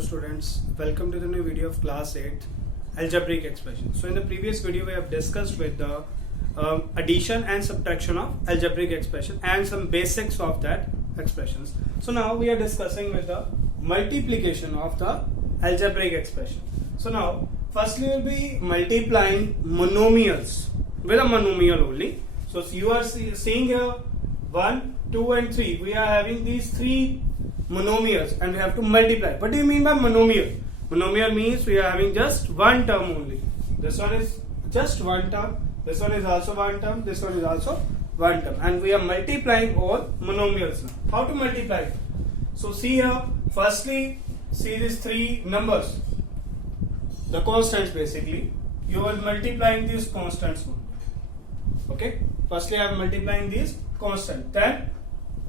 Students, welcome to the new video of class 8 algebraic expression. So in the previous video we have discussed with the addition and subtraction of algebraic expression and some basics of that expressions. So now we are discussing with the multiplication of the algebraic expression. So now firstly we will be multiplying monomials with a monomial only. So you are seeing here 1, 2 and 3. We are having these three monomials and we have to multiply. What do you mean by monomial? Monomial means we are having just one term only. This one is just one term. This one is also one term. This one is also one term. And we are multiplying all monomials now. How to multiply? So see here. Firstly, see these three numbers. The constants basically. You are multiplying these constants only. Okay. Firstly, I am multiplying these constants. Then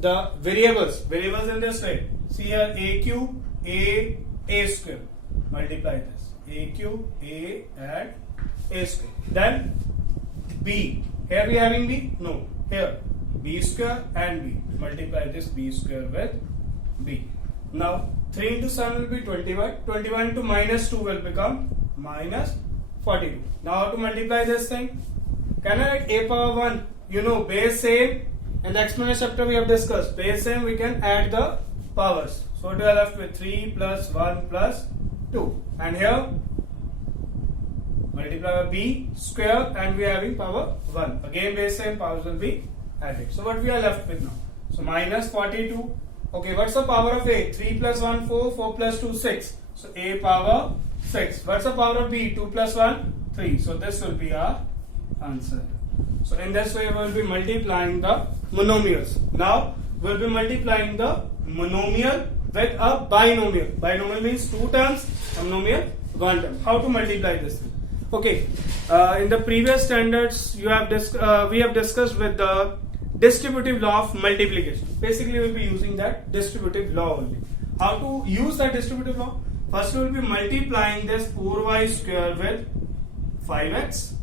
the variables in this way. See here, a cube, a square. Multiply this. A cube, a and a square. Then b. Here we are having b? No. Here b square and b. Multiply this b square with b. Now 3 into 7 will be 21. 21 into minus 2 will become minus 42. Now how to multiply this thing? Can I write a power 1? You know, base same. In the exponential chapter we have discussed base same, we can add the powers. So we are left with 3 plus 1 plus 2. And here multiply by b square and we are having power 1. Again base same, powers will be added. So what we are left with now? So minus 42. Okay, what's the power of a? 3 plus 1 4, 4 plus 2 6. So a power 6. What's the power of b? 2 plus 1 3. So this will be our answer. So in this way we will be multiplying the monomials. Now we will be multiplying the monomial with a binomial. Binomial means two terms, a monomial one term. How to multiply this thing? Okay, in the previous standards we have discussed with the distributive law of multiplication. Basically we will be using that distributive law only. How to use that distributive law? First we will be multiplying this 4y square with 5x.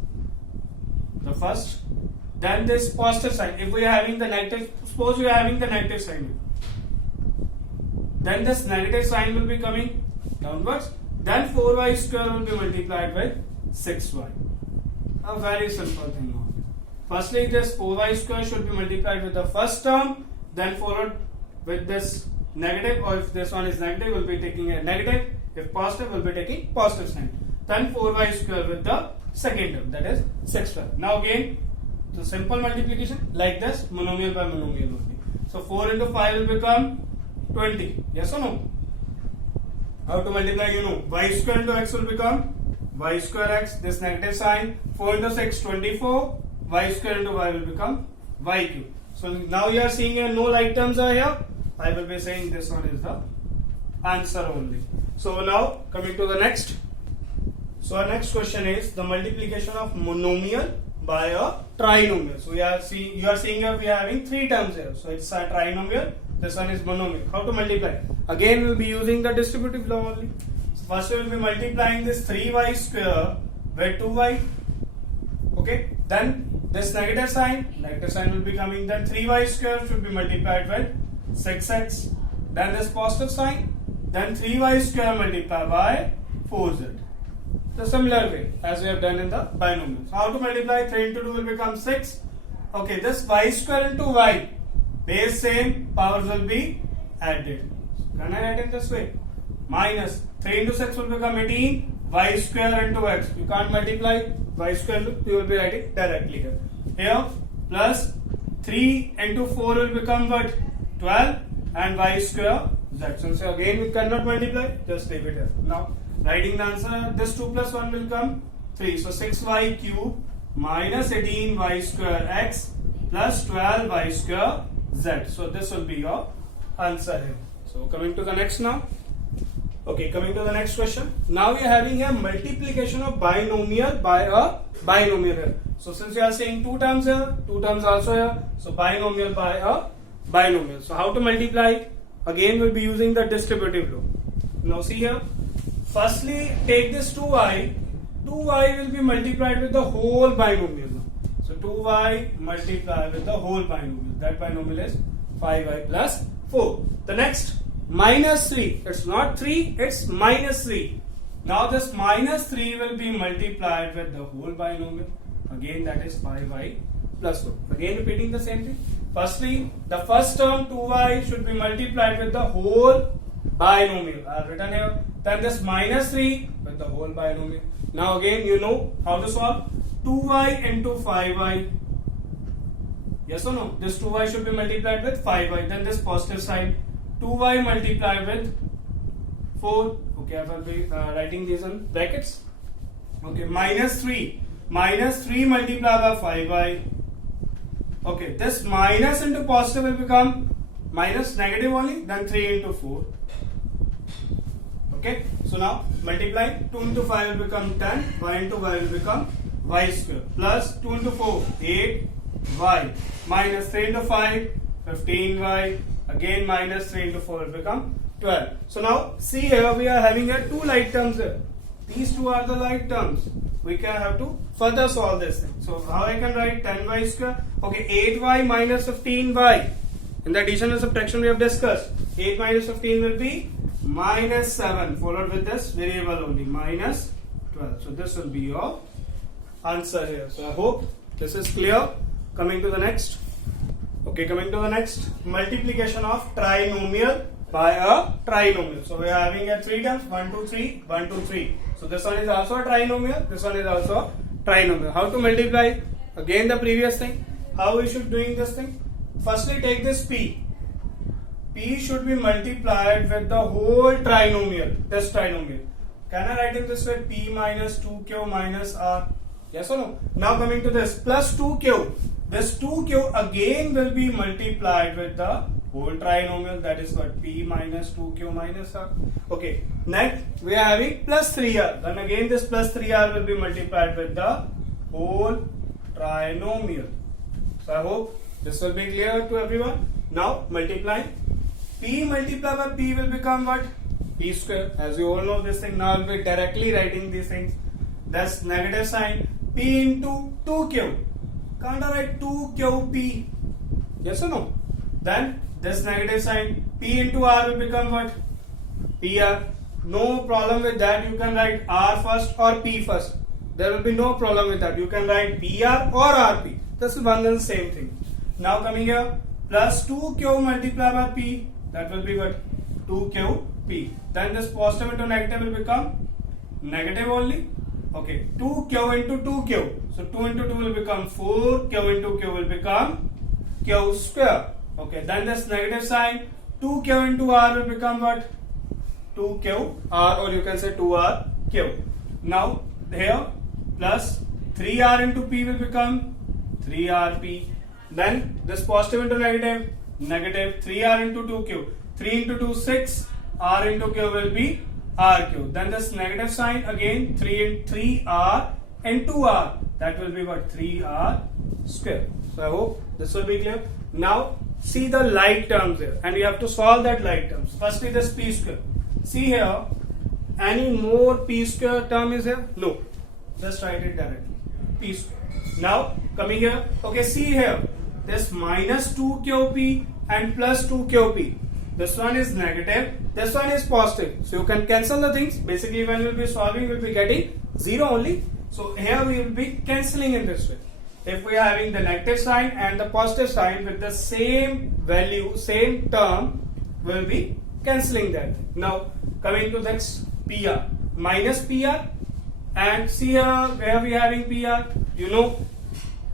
The first, then this positive sign. If we are having the negative, suppose we are having the negative sign, then this negative sign will be coming downwards. Then 4y square will be multiplied with 6y. A very simple thing only. Firstly, this 4y square should be multiplied with the first term, then followed with this negative, or if this one is negative, we'll be taking a negative. If positive, we'll be taking positive sign. Then 4y square with the second term, that is 6y. Now again, the simple multiplication like this, monomial by monomial only. So 4 into 5 will become 20. Yes or no? How to multiply? You know, y square into x will become y square x. This negative sign. 4 into 6 24. Y square into y will become y cube. So now you are seeing here no like terms are here. I will be saying this one is the answer only. So now coming to the next. So our next question is the multiplication of monomial by a trinomial. So you are seeing here we are having three terms here. So it's a trinomial. This one is monomial. How to multiply? Again we will be using the distributive law only. So first we will be multiplying this 3y square with 2y. Okay. Then this negative sign will be coming. Then 3y square should be multiplied with 6x. Then this positive sign. Then 3y square multiplied by 4z. The similar way as we have done in the binomial. So how to multiply? 3 into 2 will become 6. Okay, this y square into y, base same, powers will be added. Can I write it this way? Minus 3 into 6 will become 18. Y square into x. You can't multiply y square, you will be writing directly here. Here plus 3 into 4 will become what? 12 and y square z. So again we cannot multiply, just leave it here. Now writing the answer, this 2 plus 1 will come 3. So 6y cube minus 18y square x plus 12y square z. So this will be your answer here. So coming to the next now. Okay, coming to the next question. Now we are having a multiplication of binomial by a binomial here. So since we are saying two terms here, two terms also here. So binomial by a binomial. So how to multiply? Again we'll be using the distributive law. Now see here. Firstly, take this 2y. 2y will be multiplied with the whole binomial. So 2y multiplied with the whole binomial. That binomial is 5y plus 4. The next, minus 3. It's not 3, it's minus 3. Now this minus 3 will be multiplied with the whole binomial. Again, that is 5y plus 4. Again repeating the same thing. Firstly, the first term 2y should be multiplied with the whole binomial. I have written here. Then this minus 3 with the whole binomial. Now again, you know how to solve. 2y into 5y. Yes or no? This 2y should be multiplied with 5y. Then this positive sign. 2y multiplied with 4. Okay, I will be writing these in brackets. Okay, minus 3. Minus 3 multiplied by 5y. Okay, this minus into positive will become minus negative only. Then 3 into 4. Okay, so now multiply. 2 into 5 will become 10. Y into y will become y square. Plus 2 into 4, 8y. Minus 3 into 5, 15y. Again minus 3 into 4 will become 12. So now see here we are having here two like terms here. These two are the like terms. We can have to further solve this thing. So how I can write 10y square? Okay, 8y minus 15y. In the addition and subtraction we have discussed. 8 minus 15 will be minus 7 followed with this variable only minus 12. So this will be your answer here. So I hope this is clear. Coming to the next. Okay, coming to the next, multiplication of trinomial by a trinomial. So we are having here 3 terms, 1, 2, 3, 1, 2, 3. So this one is also a trinomial, this one is also a trinomial. How to multiply? Again the previous thing. How we should doing this thing? Firstly take this p. P should be multiplied with the whole trinomial, this trinomial. Can I write it this way? P minus 2q minus r. Yes or no? Now coming to this, plus 2q. This 2q again will be multiplied with the whole trinomial, that is what, p minus 2q minus r. Okay, next we are having plus 3r. Then again this plus 3r will be multiplied with the whole trinomial. So I hope this will be clear to everyone. Now multiply. P multiplied by p will become what? P square. As you all know this thing, now I will be directly writing these things. That's negative sign. P into 2q. Can't I write 2qp? Yes or no? Then this negative sign p into r will become what? Pr. No problem with that. You can write r first or p first. There will be no problem with that. You can write pr or rp. This is one and the same thing. Now coming here, plus 2q multiplied by p. That will be what? 2qp. Then this positive into negative will become negative only. Okay, 2q into 2q. So 2 into 2 will become 4. Q into q will become q square. Okay, then this negative sign, 2q into r will become what? 2qr, or you can say 2rq. Now here plus 3r into p will become 3rp. Then this positive into negative, negative 3r into 2q. 3 into 2, 6. R into q will be rq. Then this negative sign again 3r and 2r. That will be what? 3r square. So I hope this will be clear. Now see the like terms here, and we have to solve that like terms. Firstly this p square. See here, any more p square term is here? No. Just write it directly. P square. Now coming here. Okay, see here. This minus 2qp and plus 2qp. This one is negative, this one is positive. So you can cancel the things. Basically when we will be solving, we will be getting 0 only. So here we will be cancelling in this way. If we are having the negative sign and the positive sign with the same value, same term, we will be cancelling that. Now coming to next, PR. Minus PR, and see here where we are having PR. You know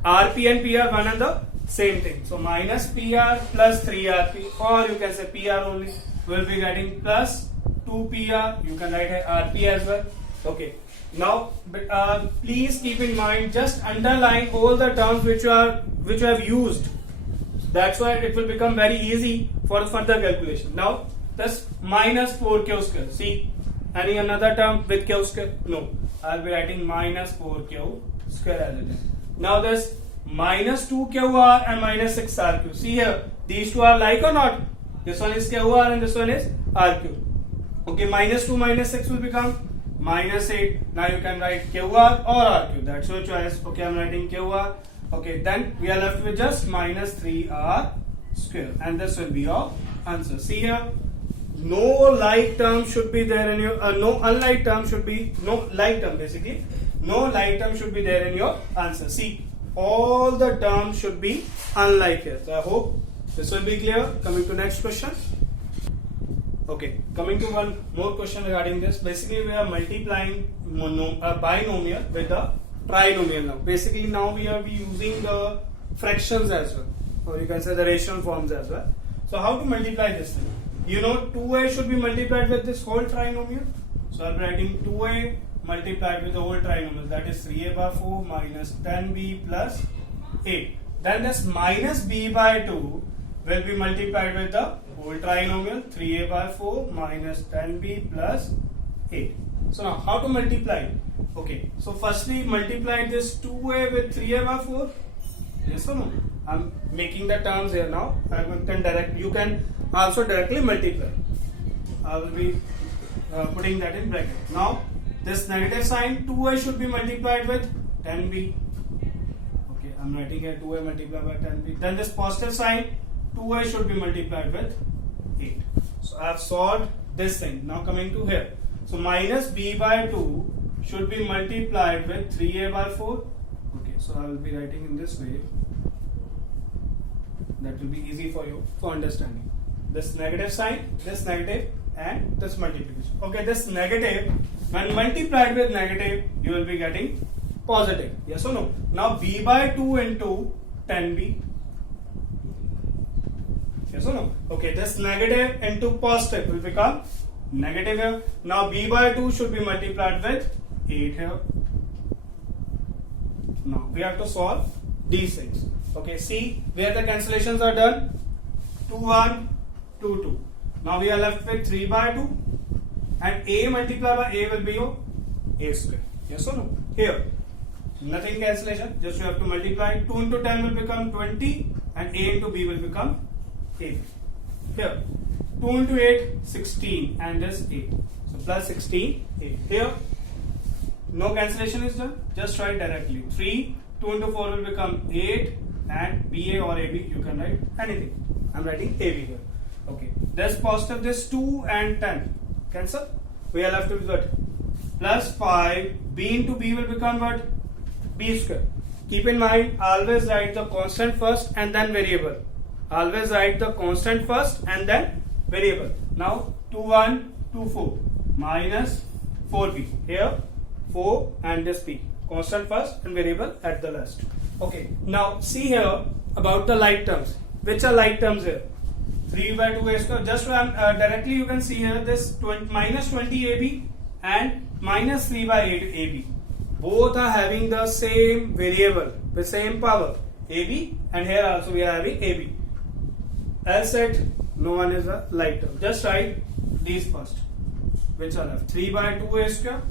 RP and PR one and the same thing. So minus PR plus 3RP, or you can say PR only. Will be getting plus 2PR. You can write RP as well. Okay. Now please keep in mind, just underline all the terms which you have used. That's why it will become very easy for further calculation. Now this minus 4q square. See any another term with q square? No. I will be writing minus 4q square as it is. Now this minus 2qr and minus 6rq. See here, these two are like or not? This one is qr and this one is rq. Okay, minus 2 minus 6 will become minus 8. Now you can write qr or rq. That's your choice. Okay, I'm writing qr. Okay, then we are left with just minus 3r square, and this will be your answer. See here, no like term should be there in your no unlike term should be no like term basically. No like term should be there in your answer. See, all the terms should be unlike here. So I hope this will be clear. Coming to next question. Okay, coming to one more question regarding this. Basically, we are multiplying binomial with the trinomial now. Basically, now we are using the fractions as well, or you can say the rational forms as well. So how to multiply this thing? You know, 2a should be multiplied with this whole trinomial. So I'm writing 2a multiplied with the whole trinomial, that is 3a by 4 minus 10b plus 8. Then this minus b by 2 will be multiplied with the whole trinomial, 3a by 4 minus 10b plus 8. So now how to multiply? Okay, so firstly multiply this 2a with 3a by 4. Yes or no? I'm making the terms here now. You can also directly multiply. I will be putting that in bracket. Now this negative sign 2a should be multiplied with 10b. Okay, I'm writing here 2a multiplied by 10b. Then this positive sign 2a should be multiplied with 8. So I have solved this thing. Now coming to here. So minus b by 2 should be multiplied with 3a by 4. Okay, so I will be writing in this way. That will be easy for you for understanding. This negative sign, this negative, and this multiplication. Okay, this negative, when multiplied with negative, you will be getting positive. Yes or no? Now b by 2 into 10b. Yes or no? Okay, this negative into positive will become negative here. Now b by 2 should be multiplied with 8 here. Now we have to solve these things. Okay, see where the cancellations are done. 2 1 2 2. Now we are left with 3 by 2, and a multiplied by a will be your a square. Yes or no? Here nothing cancellation, just you have to multiply. 2 into 10 will become 20, and a into b will become 8. Here 2 into 8 16, and this 8. So plus 16 8. Here no cancellation is done, just write directly. 3 2 into 4 will become 8, and BA or AB you can write anything. I'm writing AB here. Okay, this positive, this 2 and 10 cancel. We are left with what? Plus 5. B into B will become what? B square. Keep in mind, always write the constant first and then variable. Always write the constant first and then variable. Now 2 1 2 4 minus 4b. Here 4 and this b. Constant first and variable at the last. Okay, now see here about the like terms. Which are like terms here? 3 by 2a square. Just directly you can see here this minus 20ab and minus 3 by 8ab. Both are having the same variable with same power ab, and here also we are having ab. As said, no one is a like term. Just write these first. Which are left? 3 by 2a square.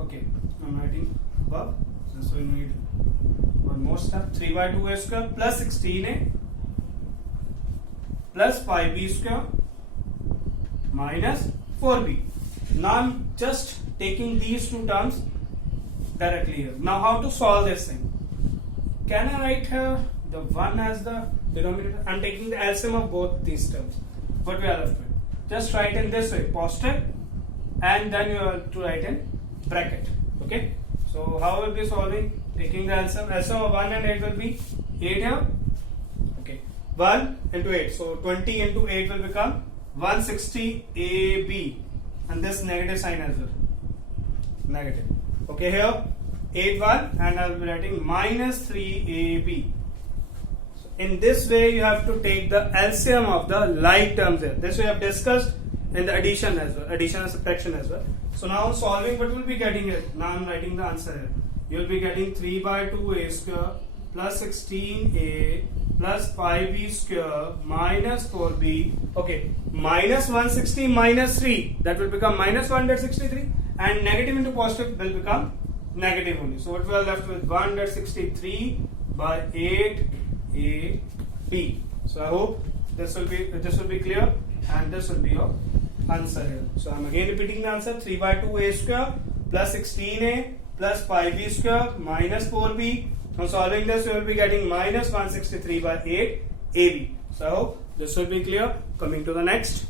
Okay, I'm writing above. So we need one more step. 3 by 2a square plus 16a plus 5b square minus 4b. Now I'm just taking these two terms directly here. Now how to solve this thing? Can I write here the 1 as the denominator? I'm taking the LCM of both these terms. What we are left with? Just write in this way, positive, and then you have to write in bracket. Okay. So how will be solving? Taking the LCM. LCM of 1 and 8 will be 8 here. Okay. 1 into 8. So 20 into 8 will become 160 AB. And this negative sign as well. Negative. Okay, here 8 1, and I will be writing minus 3AB. So in this way you have to take the LCM of the like terms here. This we have discussed in the addition as well. Addition and subtraction as well. So now solving, what will be getting here? Now I am writing the answer here. You will be getting 3 by 2a square plus 16a plus 5b square minus 4b. Okay, minus 160 minus 3, that will become minus 163, and negative into positive will become negative only. So what we are left with? 163 by 8ab. So I hope this will be clear, and this will be your answer here. So I am again repeating the answer. 3 by 2a square plus 16a plus 5b square minus 4b. Now solving this, we will be getting minus 163 by 8ab. So I hope this will be clear. Coming to the next.